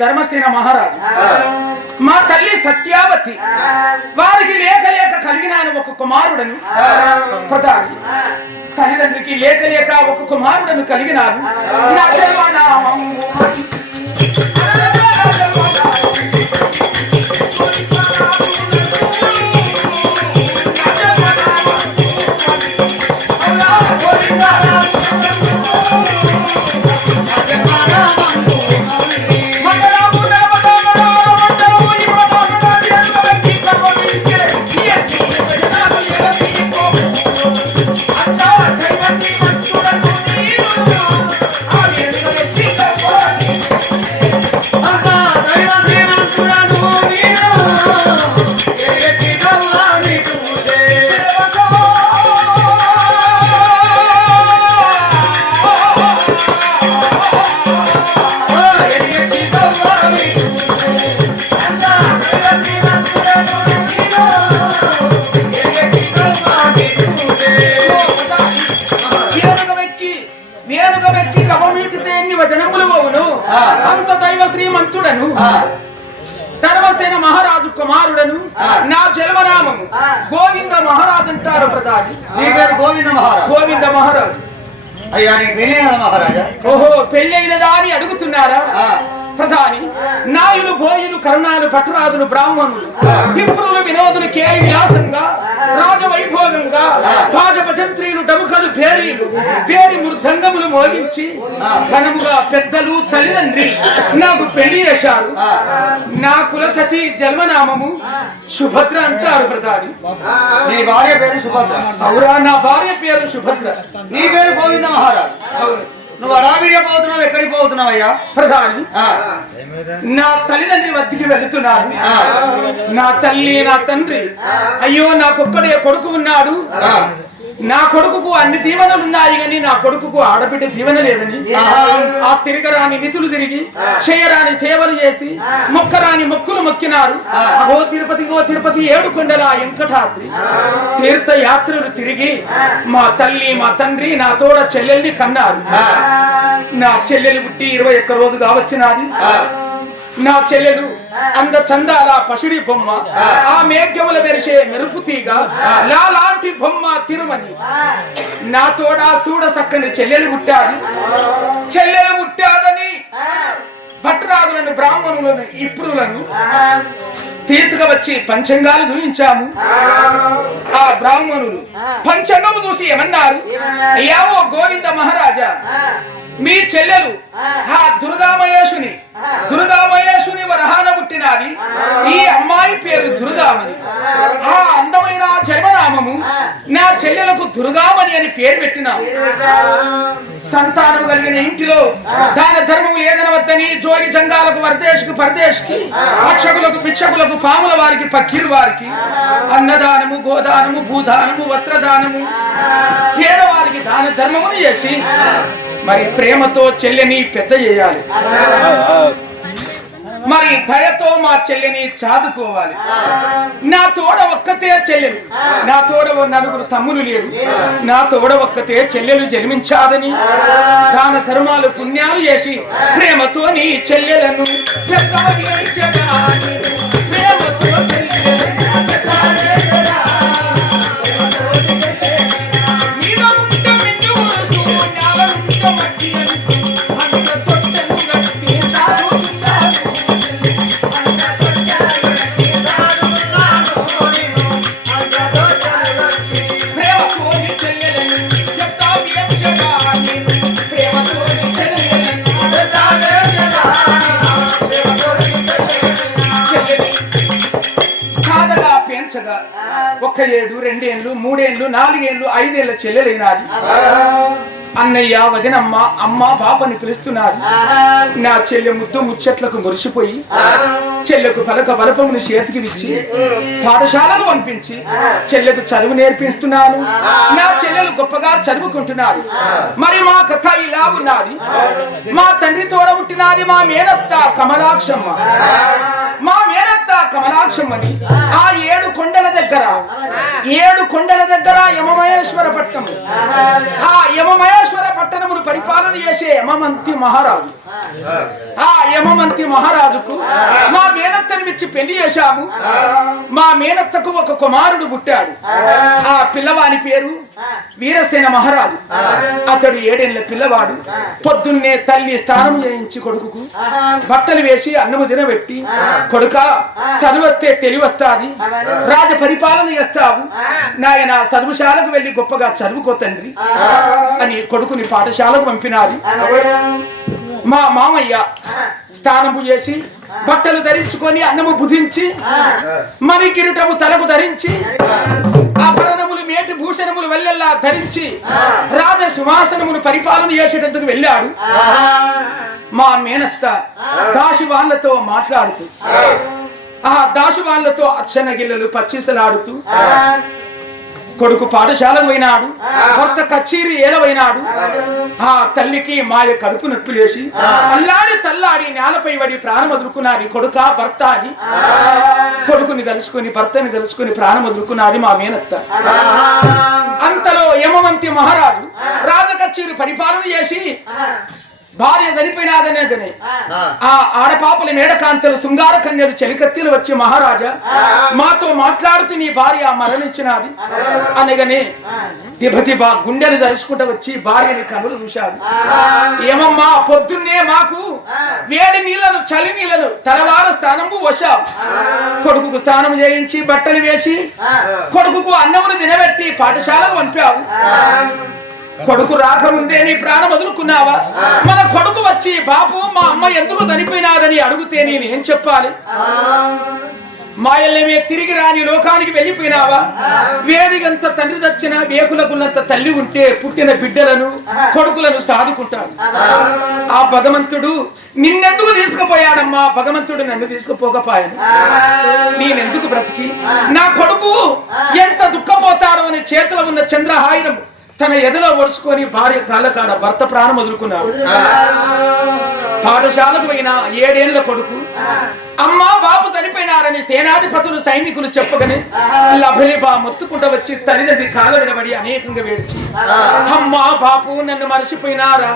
ధర్మసేన మహారాజు. మా తల్లి సత్యావతి. వారికి లేక లేక కలిగినాను ఒక కుమారుడను ప్రధాని. తల్లిదండ్రికి లేక లేక ఒక కుమారుడను కలిగినాను. మహారాజా. ఓహో పెళ్ళైనదా అని అడుగుతున్నారా. ప్రధాని నాయులు బోయులు కరుణాలు భట్టరాజులు బ్రాహ్మణులు విప్రులు వినోదులు కేలి విలాసంగా రాజవైభోగంగా రాజభజంత్రీలు డముకలు భేరీలు పేరి మృదంగములు మోగించి ఘనముగా పెద్దలు తల్లిదండ్రి నాకు పెళ్ళి చేశారు. నా కులసతి జన్మనామము సుభద్ర అంటారు ప్రధాని. నీ భార్య పేరు సుభద్ర. అవురా నా భార్య పేరు సుభద్ర. నీ పేరు గోవింద మహారాజ్. నువ్వు అడావిడిగా పోతున్నావు ఎక్కడికి పోతున్నావయ్యా ప్రధాని నా తల్లిదండ్రి వద్దకి వెళుతున్నాను. నా తల్లి నా తండ్రి. అయ్యో నాకొక్కడే కొడుకు ఉన్నాడు. నా కొడుకుకు అన్ని దీవెనలు ఉన్నాయి కానీ నా కొడుకుకు ఆడబిడ్డ దీవెన లేదని. ఆ. తిరగరాని నిధులు తిరిగి చేయరాని సేవలు చేసి మొక్కరాని మొక్కులు మొక్కినారు. ఓ తిరుపతి ఓ తిరుపతి ఏడు కొండల వెంకటాద్రి. తీర్థయాత్రలు తిరిగి మా తల్లి మా తండ్రి నా తోడ చెల్లెల్ని కన్నారు. నా చెల్లెలు పుట్టి ఇరవై ఒక్క రోజుగా వచ్చినది నా చెల్లెలు అంద చందాల పసిడి బొమ్మ ఆ. మేఘముల మెరిసే మెరుపు తీగ లాలాంటి బొమ్మ తిరుమని. నా తోడ సూడ సక్కని చెల్లెలు పుట్టారు. చెల్లెలు పుట్టాదని భట్టరాజులను బ్రాహ్మణులను ఇప్పుడులను తీసుకువచ్చి పంచంగాలు చూపించాము ఆ. బ్రాహ్మణులు పంచంగము చూసి ఏమన్నారు? ఓ గోవింద మహారాజా మీ చెల్లెలు ఆ. దుర్గామయేషుని దుర్గామయేషుని వరహాన పుట్టినది ఈ అమ్మాయి పేరు దుర్గామణి. ఆ. అందమైన జన్మనామము నా చెల్లెలకు దుర్గామణి అని పేరు పెట్టినాము సంతానం కలిగిన ఇంటిలో దాన ధర్మము లేదనవద్దని జోగి జంగాలకు వర్దేశకు పరదేశకి అక్షకులకు పిచ్చకులకు పాముల వారికి పక్కిరు వారికి అన్నదానము గోదానము భూదానము వస్త్రదానము పేదవారికి దాన ధర్మమును చేసి మరి ప్రేమతో చెల్లెని పెద్ద చేయాలి. మరి దయతో మా చెల్లెని చాదుకోవాలి. నా తోడ ఒక్కతే చెల్లెలు. నా తోడ నలుగురు తమ్ములు లేరు. నా తోడ ఒక్కతే చెల్లెలు జన్మించాదని దాన ధర్మాలు పుణ్యాలు చేసి ప్రేమతో నీ చెల్లెలను ప్రేమతో ఒక్క ఏడు రెండేళ్ళు మూడేళ్ళు నాలుగేళ్ళు ఐదేళ్ళ చెల్లెలైనాది అన్నయ్య వదినమ్మ అమ్మ బాపని పిలుస్తున్నారు. నా చెల్లె ముద్దు ముచ్చట్లకు మురిసిపోయి చెల్లెకు పలక బలపముని చేతికి ఇచ్చి పాఠశాలకు పంపించి చెల్లెకు చదువు నేర్పిస్తున్నాను. నా చెల్లెలు గొప్పగా చదువుకుంటున్నారు మరి మా కథ ఇలా ఉన్నది. మా తండ్రి తోడ పుట్టినది మా మేనత్త కమలాక్షమ్మ. మా మేనత్త కమలాక్షమ్మని ఆ ఏడు కొండల దగ్గర ఏడు కొండల దగ్గర యమమహేశ్వర పట్టణం. ఆ యమమహేశ్వర పట్టణమును పరిపాలన చేసే యమమంతి మహారాజు. ఆ యమమంతి మహారాజుకు మా మేనత్తని మెచ్చి పెళ్ళి చేశాము. మా మేనత్తకు ఒక కుమారుడు పుట్టాడు. ఆ. పిల్లవాని పేరు వీరసేన మహారాజు. అతడు ఏడేళ్ళ పిల్లవాడు. పొద్దున్నే తల్లి స్నానం చేయించి కొడుకుకు బట్టలు వేసి అన్నము తినబెట్టి కొడుక చదువస్తే తెలివస్తాది. రాజ పరిపాలన చేస్తావు. నాయన చదువుశాలకు వెళ్ళి గొప్పగా చదువుకో తండ్రి అని కొడుకుని పాఠశాలకు పంపినారు మా మామయ్య స్నానము చేసి బట్టలు ధరించుకొని అన్నము బుధించి మణి కిరీటము తలకు ధరించి ఆభరణములు మేటి భూషణములు వెళ్ళెల్లా ధరించి రాజ సింహాసనమును పరిపాలన చేసేటందుకు వెళ్ళాడు. మా మేనత్త దాసి వాళ్ళతో మాట్లాడుతూ ఆ. దాసి వాళ్ళతో అచ్చన గిల్లలు పచ్చిసలాడుతూ కొడుకు పాఠశాలకు పోయినాడు భర్త కచేరి ఏలవైనాడు ఆ తల్లికి మాయ కడుపు నొప్పి లేచి అల్లాడి తల్లాడి నేలపై పడి ప్రాణం వదులుకున్నది కొడుక భర్త అని. కొడుకుని తలుచుకొని భర్తని తలుచుకొని ప్రాణం వదులుకున్నది మా మేనత్త. అంతలో యమవంతి మహారాజు రాజకచ్చేరి పరిపాలన చేసి భార్య చనిపోయినాదనేదని ఆ. ఆడపాపల మేడకాంతలు శృంగార కన్యలు చెలికత్తెలు వచ్చి మహారాజా మాతో మాట్లాడుతూ నీ భార్య మరణించినది. అనగానే దిభతిబ గుండెలు దలుచుకుంటూ వచ్చి భార్యని కనులు చూశాడు. ఏమమ్మా పొద్దున్నే మాకు వేడి నీళ్ళను చలి నీళ్ళను తలవార స్థానము వశావు కొడుకుకు స్నానం చేయించి బట్టలు వేసి కొడుకుకు అన్నమును తినబెట్టి పాఠశాలకు పంపావు. కొడుకు రాకముందే నీ ప్రాణం వదులుకున్నావా? మన కొడుకు వచ్చి బాపు మా అమ్మ ఎందుకు చనిపోయినాదని అడిగితే నేను ఏం చెప్పాలి? మాయల్లేమే తిరిగి రాని లోకానికి వెళ్ళిపోయినావా? వేదిగంత తండ్రి దచ్చిన వేకులకున్నంత తల్లి ఉంటే పుట్టిన బిడ్డలను కొడుకులను సాదుకుంటాడు ఆ భగవంతుడు నిన్నెందుకు తీసుకుపోయాడమ్మా? భగవంతుడు నన్ను తీసుకుపోకపోయాను నేనెందుకు బ్రతికి? నా కొడుకు ఎంత దుఃఖపోతాడో అని చేతిలో ఉన్న చంద్రహాయిరము. తన ఎదలో ఒడుచుకొని భార్య కాళ్ళకాడ భర్త ప్రాణం వదులుకున్నాడు. పాఠశాలకు పోయిన ఏడేళ్ళ కొడుకు అమ్మా బాబు చనిపోయినారని సేనాధిపతులు సైనికులు చెప్పగానే లభలిబా మొత్తుకుంటూ వచ్చి తల్లిదండ్రి కాళ్ళ వినబడి అనేకంగా వేడ్చి అమ్మా బాపు నన్ను మర్చిపోయినారా?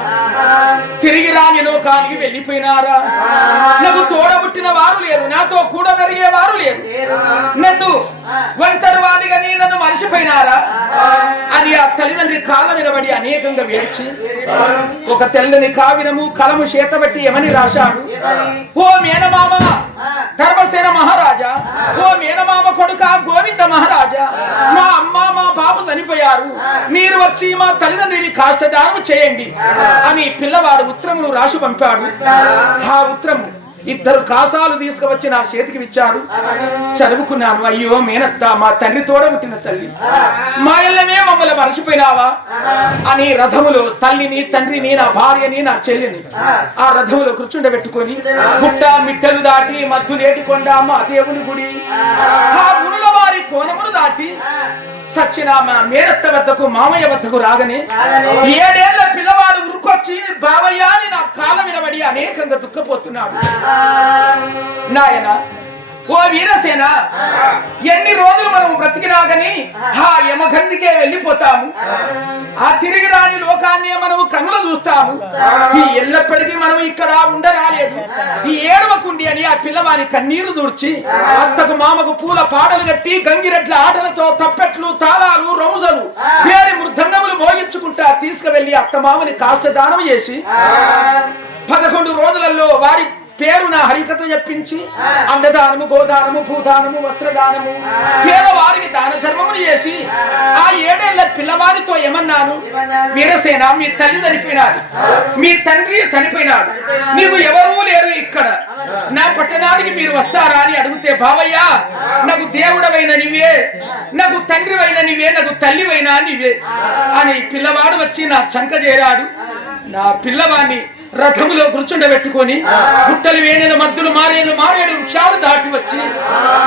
తిరిగి రాని లోకానికి వెళ్ళిపోయినారా? నాకు తోడబుట్టిన వారు లేరు నాతో కూడా పెరిగే వారు లేరు. నన్ను ఒంటరి వాడిగా నీ నన్ను మర్చిపోయినారా? అని ఆ తల్లిదండ్రి కాళ్ళ వినబడి అనేకంగా వేడ్చి ఒక తెల్లని కావినము కలము చేతబట్టి ఏమని రాశాడు? ఓ మేనమామ ధర్మస్థేన మహారాజా ఓ మేనమామ కొడుక గోవింద మహారాజా మా అమ్మ మా బాబు చనిపోయారు. మీరు వచ్చి మా తల్లిదండ్రిని కాస్త దానం చేయండి అని పిల్లవాడు ఉత్తరమును రాసి పంపాడు. ఆ ఉత్తరము ఇద్దరు కాసాలు తీసుకువచ్చి నా చేతికి ఇచ్చారు. చదువుకున్నాను. అయ్యో మేనత్త మా తండ్రి తోడబుట్టిన తల్లి. మా ఇళ్ళమే మమ్మల్ని మరచిపోయినావా? అని రథములు తల్లిని తండ్రిని నా భార్యని నా చెల్లిని ఆ రథములు కూర్చుండబెట్టుకొని పుట్ట మిట్టలు దాటి మద్దులేటి కొండ మా దేవుని గుడి. ఆ గురుల వారి కోనమును దాటి సచ్చినామ మేనత్త వద్దకు మామయ్య వద్దకు రాగానే ఏడేళ్ళ ఉరుకొచ్చి బావయ్య అని నా కాళ్ళ వినబడి అనేకంగా దుఃఖపోతున్నాడు. నాయన ఓ వీరసేన ఎన్ని రోజులు మనం బ్రతికినా గని ఆ యమగందికే వెళ్ళిపోతాము. ఆ తిరిగి రాని లోకాన్ని మనము కనుల చూస్తాము. ఈ ఎల్లప్పటికీ మనం ఇక్కడ ఉండరాలేదు. ఈ ఏడవకుండి అని ఆ పిల్లవాని కన్నీరు దూర్చి అత్తకు మామకు పూల పాటలు కట్టి గంగిరెట్ల ఆటలతో తప్పెట్లు తాళాలు రౌజలు వేరే మృదంగములు మోగించుకుంటా తీసుకువెళ్ళి అత్త మామని కాస్త దానం చేసి పదకొండు రోజులలో వారి పేరు నా హరికథ చెప్పించి అన్నదానము గోదానము భూదానము వస్త్రదానము. పేదవారికి దాన ధర్మములు చేసి ఆ. ఏడేళ్ళ పిల్లవాడితో ఏమన్నాను? వీరసేన మీ తల్లి చనిపోయినాడు. మీ తండ్రి చనిపోయినాడు. నీకు ఎవరూ లేరు ఇక్కడ. నా పట్టణానికి మీరు వస్తారా అని అడిగితే బావయ్య నాకు దేవుడవైన నీవే నాకు తండ్రివైన నీవే నాకు తల్లివైనా నీవే. అని పిల్లవాడు వచ్చి నా చంక చేరాడు. నా పిల్లవాడిని రథములో కూర్చుండబెట్టుకొని గుట్టలు వేణెల మద్దులు మారేలు మారేడు వృక్షాలు దాటి వచ్చి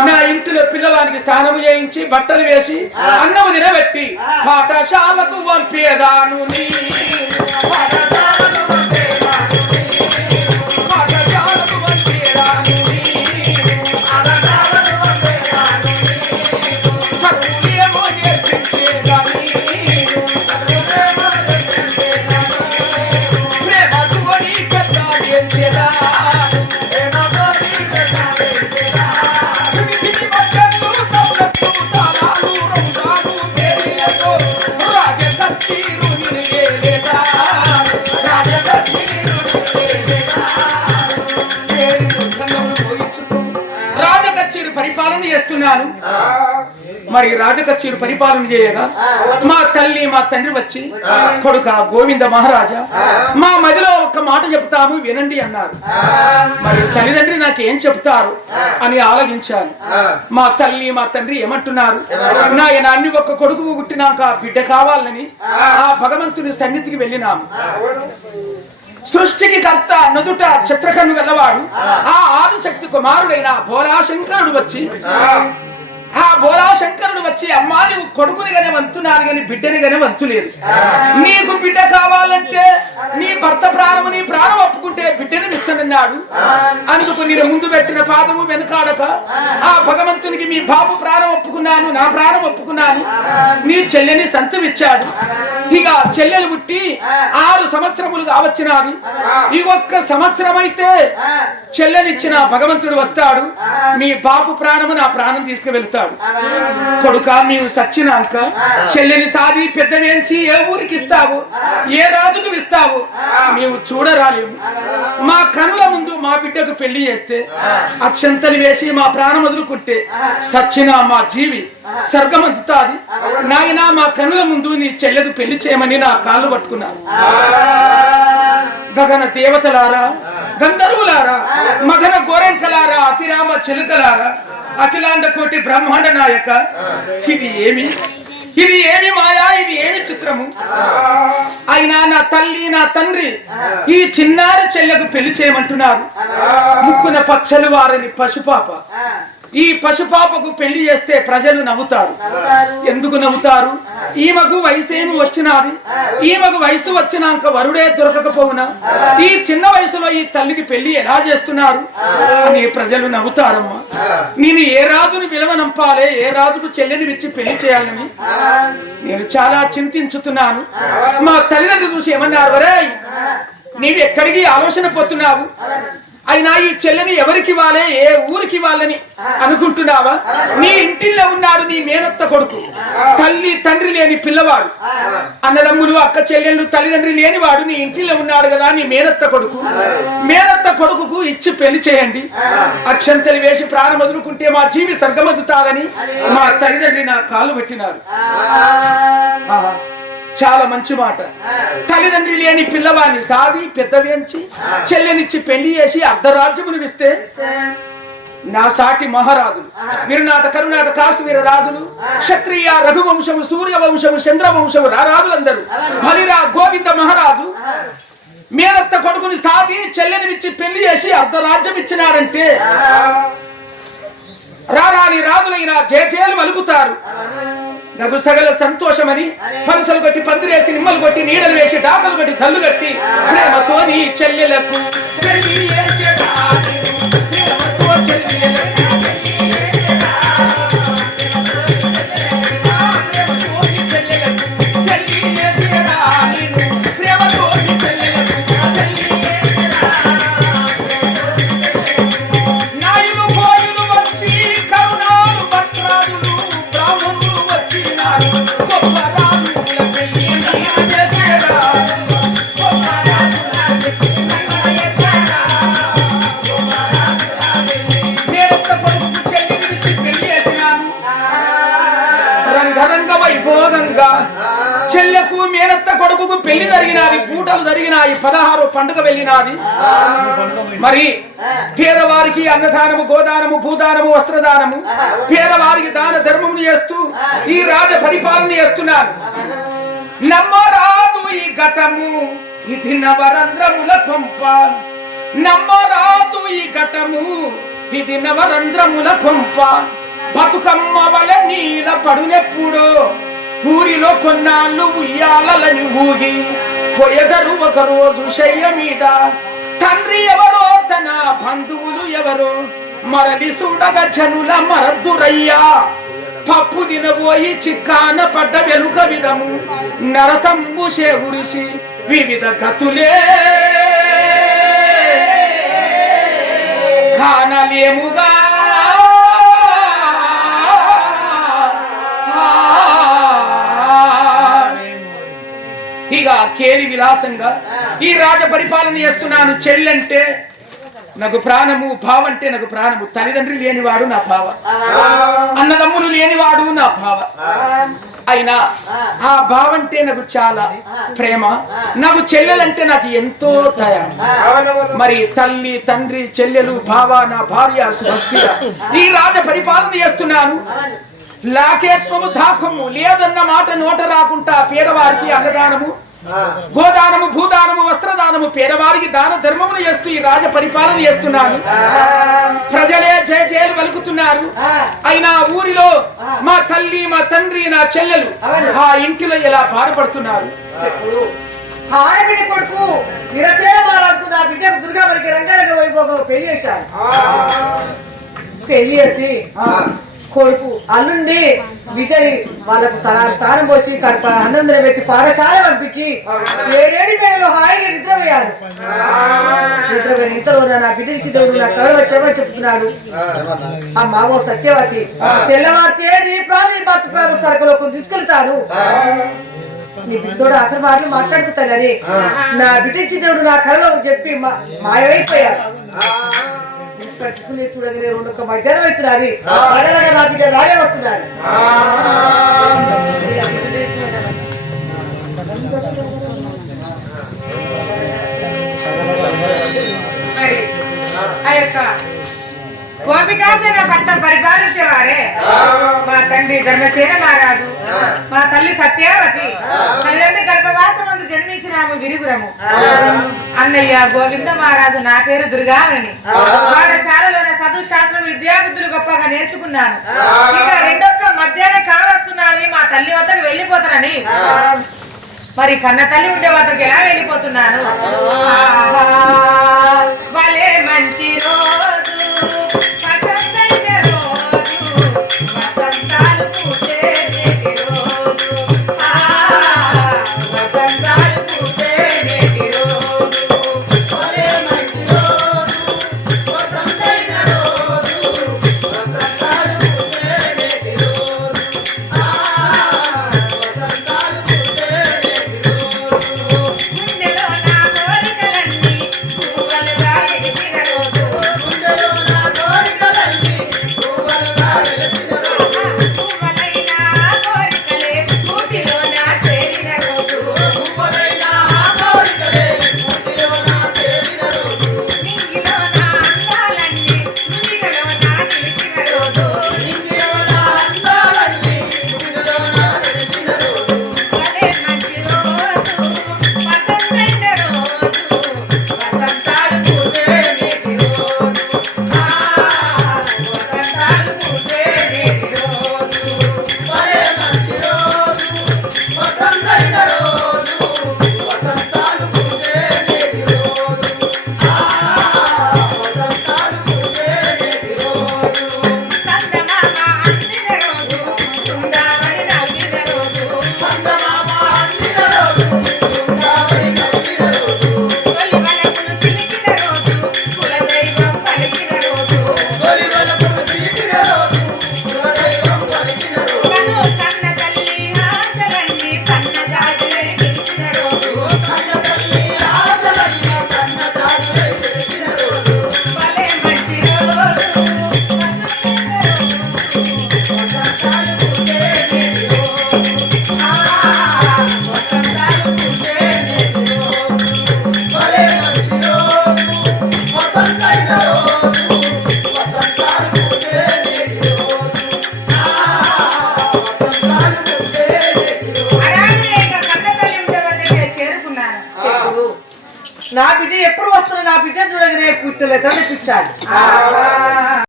నా ఇంటిలో పిల్లవానికి స్నానము చేయించి బట్టలు వేసి అన్నము తినబెట్టి. పాఠశాలకు పంపేదాను. చేస్తున్నాను మరి రాజకచ్చీరు పరిపాలన చేయగా మా తల్లి మా తండ్రి వచ్చి కొడుక గోవింద మహారాజా మా మదిలో ఒక్క మాట చెప్తాము వినండి అన్నారు. మరి తల్లిదండ్రి నాకు ఏం చెప్తారు అని ఆలోచించాను. మా తల్లి మా తండ్రి ఏమంటున్నారు? నాయన అన్ని ఒక్క కొడుకు పుట్టినాక బిడ్డ కావాలని ఆ భగవంతుని సన్నిధికి వెళ్ళినాము. సృష్టికి కర్త నుదుట చిత్రకన్ను గల్లవాడు ఆ. ఆదిశక్తి కుమారుడైన భోలాశంకరుడు వచ్చి ఆ భోలాశంకరుడు వచ్చి అమ్మా నువ్వు కొడుకుని గానే వంతున్నారు కానీ బిడ్డని గానే వంతులేదు నీకు బిడ్డ కావాలంటే నీ భర్త ప్రాణము నీ ప్రాణం ఒప్పుకుంటే బిడ్డని ఇస్తానన్నాడు అందుకు నేను ముందు పెట్టిన పాదము వెనకాడక ఆ భగవంతునికి మీ బాబు ప్రాణం ఒప్పుకున్నాను నా ప్రాణం ఒప్పుకున్నాను. నీ చెల్లెని సంతమిచ్చాడు. ఇక చెల్లెలు పుట్టి ఆరు సంవత్సరములు కావచ్చినది ఈ ఒక్క సంవత్సరం అయితే చెల్లెనిచ్చిన భగవంతుడు వస్తాడు. మీ బాపు ప్రాణము నా ప్రాణం తీసుకువెళ్తాడు. కొడుక మేము చచ్చినాక చెల్లిని సాది పెద్ద వేంచి ఏ ఊరికి ఇస్తావు? ఏ రాజుకు ఇస్తావు? మేము చూడరాలేము. మా కనుల ముందు మా బిడ్డకు పెళ్ళి చేస్తే అక్షంతలు వేసి మా ప్రాణం వదులుకుంటే సచ్చిన మా జీవి స్వర్గమందుతాది నాయన మా కనుల ముందు నీ చెల్లెకు పెళ్ళి చేయమని నా కాళ్ళు పట్టుకున్నాను. గగన దేవతలారా గంధర్వులారా మగన గోరెంకలారా అతిరామ చిలుకలారా అఖిలాండ కోటి బ్రహ్మాండ నాయక. ఇది ఏమి? ఇది ఏమి మాయా? ఇది ఏమి చిత్రము? అయినా నా తల్లి నా తండ్రి ఈ చిన్నారి చెల్లెకు పెళ్ళి చేయమంటున్నారు. ముక్కున పచ్చలు వారని పశుపాప. ఈ పశుపాపకు పెళ్ళి చేస్తే ప్రజలు నవ్వుతారు. ఎందుకు నవ్వుతారు? ఈమెకు వయసు ఏమి వచ్చినది? ఈమెకు వయసు వచ్చినాక వరుడే దొరకకపోవునా? ఈ చిన్న వయసులో ఈ తల్లికి పెళ్ళి ఎలా చేస్తున్నారు? అని ప్రజలు నవ్వుతారమ్మా. నేను ఏ రాజుని విలువనంపాలే ఏ రాజుకు చెల్లెని ఇచ్చి పెళ్ళి చేయాలని? నేను చాలా చింతించుతున్నాను. మా తల్లిదండ్రులు చూసి ఏమన్నారు? వరే నీవు ఎక్కడికి ఆలోచన పోతున్నావు? అయినా ఈ చెల్లెని ఎవరికి ఇవ్వాలే? ఏ ఊరికి ఇవ్వాలని అనుకుంటున్నావా? నీ ఇంటిల్లో ఉన్నాడు నీ మేనత్త కొడుకు. తల్లి తండ్రి లేని పిల్లవాడు. అన్నదమ్ములు అక్క చెల్లెళ్ళు తల్లిదండ్రి లేనివాడు నీ ఇంటిలో ఉన్నాడు కదా నీ మేనత్త కొడుకు. మేనత్త కొడుకుకు ఇచ్చి పెళ్ళి చేయండి. అక్షంతలు వేసి ప్రాణం వదులుకుంటే మా జీవి స్వర్గమదుతాదని మా తల్లిదండ్రి నా కాళ్ళు పెట్టినారు. చాలా మంచి మాట. తల్లిదండ్రి లేని పిల్లవాడిని సాది పెద్ద వేంచి చెల్లెనిచ్చి పెళ్ళి చేసి అర్ధరాజ్యములు ఇస్తే నా సాటి మహారాజులు వీరునాట కరునాట కాసు వీర రాజులు క్షత్రియ రఘువంశము సూర్య వంశము చంద్ర వంశము రారాజులందరూ హలిరా గోవింద మహారాజు మేనత్త కొడుకుని సాది చెల్లెనిచ్చి పెళ్ళి చేసి అర్ధరాజ్యం ఇచ్చినారంటే రారాని రాజులైన జయజయలు వలుపుతారు. నాకు సగల సంతోషమని పలుసలు కొట్టి పందిరేసి నిమ్మలు కొట్టి నీడలు వేసి డాకలు కొట్టి తల్లు కట్టి ప్రేమతో నీ చెల్లెలకు. జరిగినది పూటలు జరిగినాయి పదహారు పండుగ వెళ్ళినది. మరి పేదవారికి అన్నదానము గోదానము భూదానము వస్త్రదానము పేదవారికి దాన ధర్మము చేస్తూ ఈ రాజ పరిపాలన చేస్తున్నారు. నమ్మరాదు ఈ ఘటము ఇది నవరంధ్రముల కొంప. నమ్మరాదు ఈ ఘటము ఇది నవరంధ్రముల కొంప. బతుకమ్మ వల నీల పడునెప్పుడో ఊరిలో కొన్నాళ్ళు ఉయ్యాలని ఊగి. పోయదరు ఒక రోజు శయ్య మీద. తండ్రి ఎవరో తన బంధువులు ఎవరో. మరడి చూడగ జనుల మరద్దురయ్యా. పప్పు తినబోయి చిక్కాన పడ్డ వెనుక విధము. నరతంబు చేగురిసి వివిధ గతులే కానలేముగా ఇక కేలి విలాసంగా ఈ రాజ పరిపాలన చేస్తున్నాను చెల్లంటే నాకు ప్రాణము భావ అంటే నాకు ప్రాణము. తల్లిదండ్రి లేనివాడు నా భావ. అన్నదమ్ములు లేనివాడు నా భావ. అయినా ఆ భావంటే నాకు చాలా ప్రేమ. నాకు చెల్లెలంటే నాకు ఎంతో దయ. మరి తల్లి తండ్రి చెల్లెలు భావ నా భార్య సుభక్తిగా ఈ రాజ పరిపాలన చేస్తున్నాను. లాకేత్వము దాఖము లేదన్న మాట నోట రాకుండా పేదవారికి అన్నదానము. గోదానము భూదానము వస్త్రదానము పేదవారికి దాన ధర్మములు చేస్తూ ఈ రాజ పరిపాలన చేస్తున్నాను ప్రజలే జయ జయలు పలుకుతున్నారు. అయినా ఊరిలో మా తల్లి మా తండ్రి నా చెల్లెలు ఆ ఇంటిలో ఎలా బాధపడుతున్నారు ఆడబిడ్డ కొడుకు రంగారంగ వైభోగం పెళ్ళి చేశారు. పెళ్ళి చేసి కొడుకు అల్లుండి విజయ్ వాళ్ళకు తల స్థానం పోసి కడప అన్నం పెట్టి పాఠశాల పంపించి ఏడేడి వేళలో హాయిగా నిద్రపోయారు. నిద్రపోయిన ఇంతలో నా బిడ్డ సిద్ధుడు నా కవడ వచ్చామని చెప్తున్నాడు ఆ మావో సత్యవతి తెల్లవారితే నీ ప్రాణి భర్త ప్రాణ సరుకులో తీసుకెళ్తాను. నీ బిడ్డోడు అసలు మాటలు మాట్లాడుకుతానని నా బిడ్డ చిత్రుడు నా కళలో చెప్పి మా- మాయమైపోయారు పట్టుకుని చూడగానే రెండు ఒక మధ్యాహ్నం అవుతున్నది. పడలగా నా బిడ్డ మరి ఆ యొక్క గోపికాసేన పట్టం పరిపాలించేవారే మా తండ్రి ధర్మసేన మహారాజు. మా తల్లి సత్యావతి. తల్లిదండ్రి గర్భవాసమందు జన్మించినాము విరుగురము. అన్నయ్య గోవింద మహారాజు నా పేరు దుర్గామణి. పాఠశాలలోన చదువు శాస్త్రం విద్యాబుద్ధులు గొప్పగా నేర్చుకున్నాను. ఇక రెండొక్క మధ్యాహ్నం కావస్తున్నది మా తల్లి వద్దకు వెళ్ళిపోతానని మరి కన్న తల్లి ఉండే వద్దకు ఎలా వెళ్ళిపోతున్నాను? భలే మంచి రోజు.